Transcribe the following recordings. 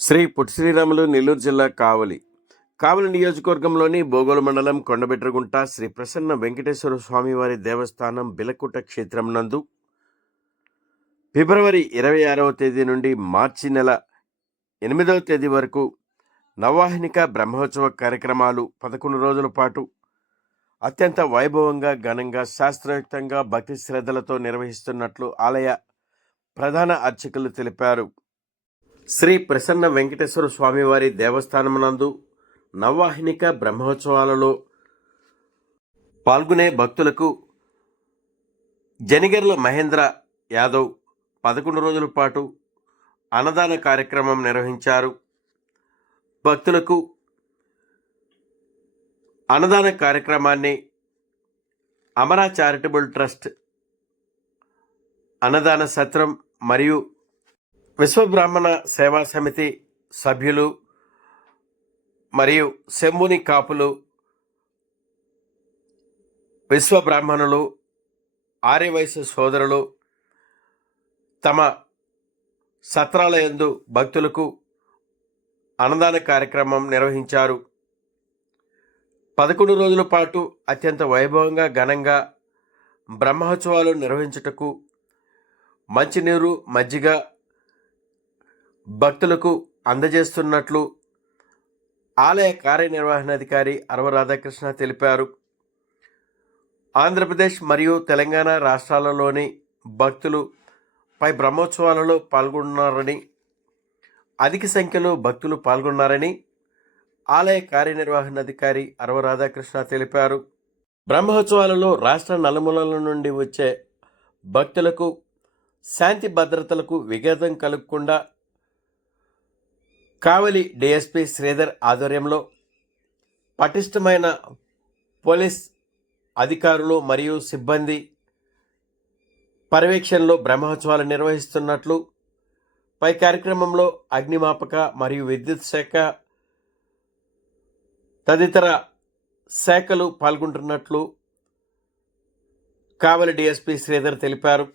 శ్రీ పొట్టి శ్రీరాములు నెల్లూరు జిల్లా కావలి కావలి నియోజకవర్గంలోని బోగోలు మండలం కొండబెట్రగుంట శ్రీ ప్రసన్న వెంకటేశ్వర స్వామివారి దేవస్థానం బిలకుట క్షేత్రం నందు ఫిబ్రవరి 26వ తేదీ నుండి మార్చి నెల 8వ తేదీ వరకు నవవాహినిక బ్రహ్మోత్సవ కార్యక్రమాలు 11 రోజుల పాటు అత్యంత వైభవంగా ఘనంగా శాస్త్రయుక్తంగా భక్తి శ్రద్ధలతో నిర్వహిస్తున్నట్లు ఆలయ ప్రధాన అర్చకులు తెలిపారు. శ్రీ ప్రసన్న వెంకటేశ్వర స్వామివారి దేవస్థానమునందు నవవాహినిక బ్రహ్మోత్సవాలలో పాల్గొనే భక్తులకు జనిగర్ల మహేంద్ర యాదవ్ 11 రోజుల పాటు అన్నదాన కార్యక్రమం నిర్వహించారు. భక్తులకు అన్నదాన కార్యక్రమాన్ని అమరా చారిటబుల్ ట్రస్ట్ అన్నదాన సత్రం మరియు విశ్వబ్రాహ్మణ సేవా సమితి సభ్యులు మరియు శంభుని కాపులు, విశ్వబ్రాహ్మణులు, ఆర్యవైశ్య సోదరులు తమ సత్రాలయందు భక్తులకు అన్నదాన కార్యక్రమం నిర్వహించారు. 11 రోజుల పాటు అత్యంత వైభవంగా ఘనంగా బ్రహ్మోత్సవాలు నిర్వహించుటకు మంచినీరు, మజ్జిగ భక్తులకు అందజేస్తున్నట్లు ఆలయ కార్యనిర్వహణాధికారి అరవ రాధాకృష్ణ తెలిపారు. ఆంధ్రప్రదేశ్ మరియు తెలంగాణ రాష్ట్రాలలోని భక్తులు పై బ్రహ్మోత్సవాలలో పాల్గొన్నారని, అధిక సంఖ్యలో భక్తులు పాల్గొన్నారని ఆలయ కార్యనిర్వహణాధికారి అరవ రాధాకృష్ణ తెలిపారు. బ్రహ్మోత్సవాలలో రాష్ట్ర నలుమూలల నుండి వచ్చే భక్తులకు శాంతి భద్రతలకు విఘాతం కలగకుండా కావలి డిఎస్పీ శ్రీధర్ ఆధ్వర్యంలో పటిష్టమైన పోలీస్ అధికారులు మరియు సిబ్బంది పర్యవేక్షణలో బ్రహ్మోత్సవాలు నిర్వహిస్తున్నట్లు, పై కార్యక్రమంలో అగ్నిమాపక మరియు విద్యుత్ శాఖ తదితర శాఖలు పాల్గొంటున్నట్లు కావలి డిఎస్పీ శ్రీధర్ తెలిపారు.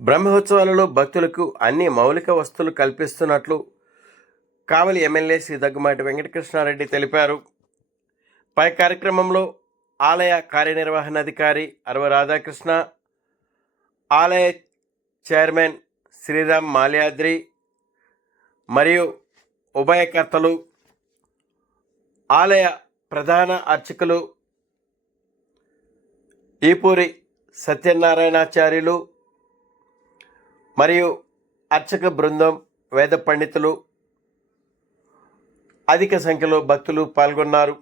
బ్రహ్మోత్సవాలలో భక్తులకు అన్ని మౌలిక వస్తువులు కల్పిస్తున్నట్లు కావలి ఎమ్మెల్యే శ్రీ దగ్గుమాటి వెంకటకృష్ణారెడ్డి తెలిపారు. పై కార్యక్రమంలో ఆలయ కార్యనిర్వహణాధికారి అరవ రాధాకృష్ణ, ఆలయ చైర్మన్ శ్రీరామ్ మాల్యాద్రి మరియు ఉభయకర్తలు, ఆలయ ప్రధాన అర్చకులు ఈపూరి సత్యనారాయణాచార్యులు మరియు అర్చక బృందం, వేద పండితులు అధిక సంఖ్యలో భక్తులు పాల్గొన్నారు.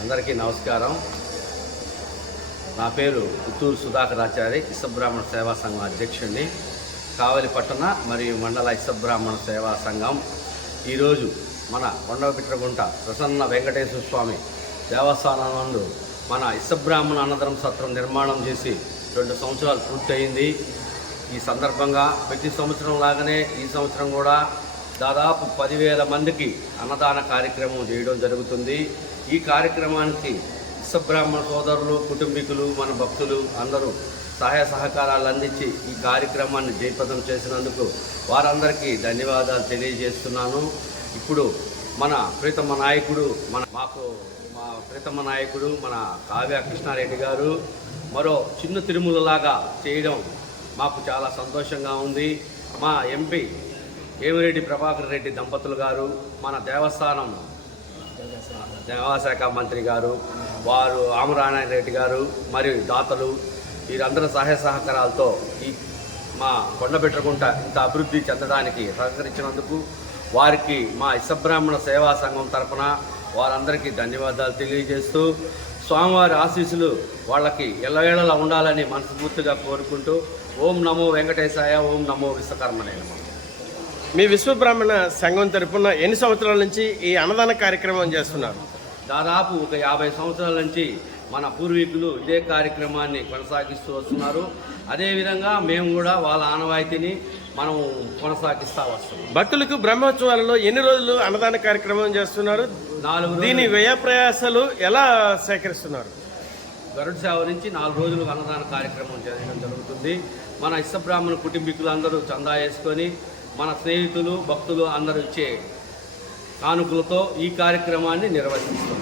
అందరికీ నమస్కారం. నా పేరు పుత్తూరు సుధాకరాచారి, ఇసబ్రాహ్మణ సేవా సంఘం అధ్యక్షుడిని. కావలి పట్టణ మరియు మండల ఇసబ్రాహ్మణ సేవా సంఘం ఈరోజు మన కొండపిట్రగుంట ప్రసన్న వెంకటేశ్వర స్వామి దేవస్థానం నందు మన ఇసబ్రాహ్మణ అన్నదరం సత్రం నిర్మాణం చేసి 2 సంవత్సరాలు పూర్తయింది. ఈ సందర్భంగా ప్రతి సంవత్సరం లాగానే ఈ సంవత్సరం కూడా దాదాపు 10,000 మందికి అన్నదాన కార్యక్రమం చేయడం జరుగుతుంది. ఈ కార్యక్రమానికి ఇసబ్రాహ్మణ సోదరులు, కుటుంబీకులు, మన భక్తులు అందరూ సహాయ సహకారాలు అందించి ఈ కార్యక్రమాన్ని జయప్రదం చేసినందుకు వారందరికీ ధన్యవాదాలు తెలియజేస్తున్నాను. ఇప్పుడు మన ప్రీతమ నాయకుడు మన కావ్య కృష్ణారెడ్డి గారు మరో చిన్న తిరుమలలాగా చేయడం మాకు చాలా సంతోషంగా ఉంది. మా ఎంపీ ఏమిరెడ్డి ప్రభాకర్ రెడ్డి దంపతులు గారు, మన దేవాశాఖ మంత్రి గారు, వారు ఆమరానారాయణ రెడ్డి గారు మరియు దాతలు వీరందరూ సహాయ సహకారాలతో ఈ మా కొండబెట్టకుంట ఇంత అభివృద్ధి చెందడానికి సహకరించినందుకు వారికి మా ఇసబ్రాహ్మణ సేవా సంఘం తరఫున వారందరికీ ధన్యవాదాలు తెలియజేస్తూ స్వామివారి ఆశీస్సులు వాళ్ళకి ఎల్లవేళలా ఉండాలని మనస్ఫూర్తిగా కోరుకుంటూ ఓం నమో వెంకటేశాయ, ఓం నమో విశ్వకర్మనే నమః. మీ విశ్వబ్రాహ్మణ సంఘం తరపున ఎన్ని సంవత్సరాల నుంచి ఈ అన్నదాన కార్యక్రమం చేస్తున్నారు? దాదాపు ఒక 50 సంవత్సరాల నుంచి మన పూర్వీకులు ఇదే కార్యక్రమాన్ని కొనసాగిస్తూ వస్తున్నారు. అదేవిధంగా మేము కూడా వాళ్ళ ఆనవాయితీని మనం కొనసాగిస్తూ వస్తున్నాం. భక్తులకు బ్రహ్మోత్సవాలలో ఎన్ని రోజులు అన్నదాన కార్యక్రమం చేస్తున్నారు? 4 రోజులు. దీని వ్యయ ప్రయాసాలు ఎలా సేకరిస్తున్నారు? గరుడ సేవ నుంచి 4 రోజులు అన్నదాన కార్యక్రమం చేయడం జరుగుతుంది. మన ఇష్టబ్రాహ్మణ కుటుంబీకులందరూ చందా వేసుకొని, మన స్నేహితులు భక్తులు అందరూ ఇచ్చే కానుకలతో ఈ కార్యక్రమాన్ని నిర్వహిస్తున్నాం.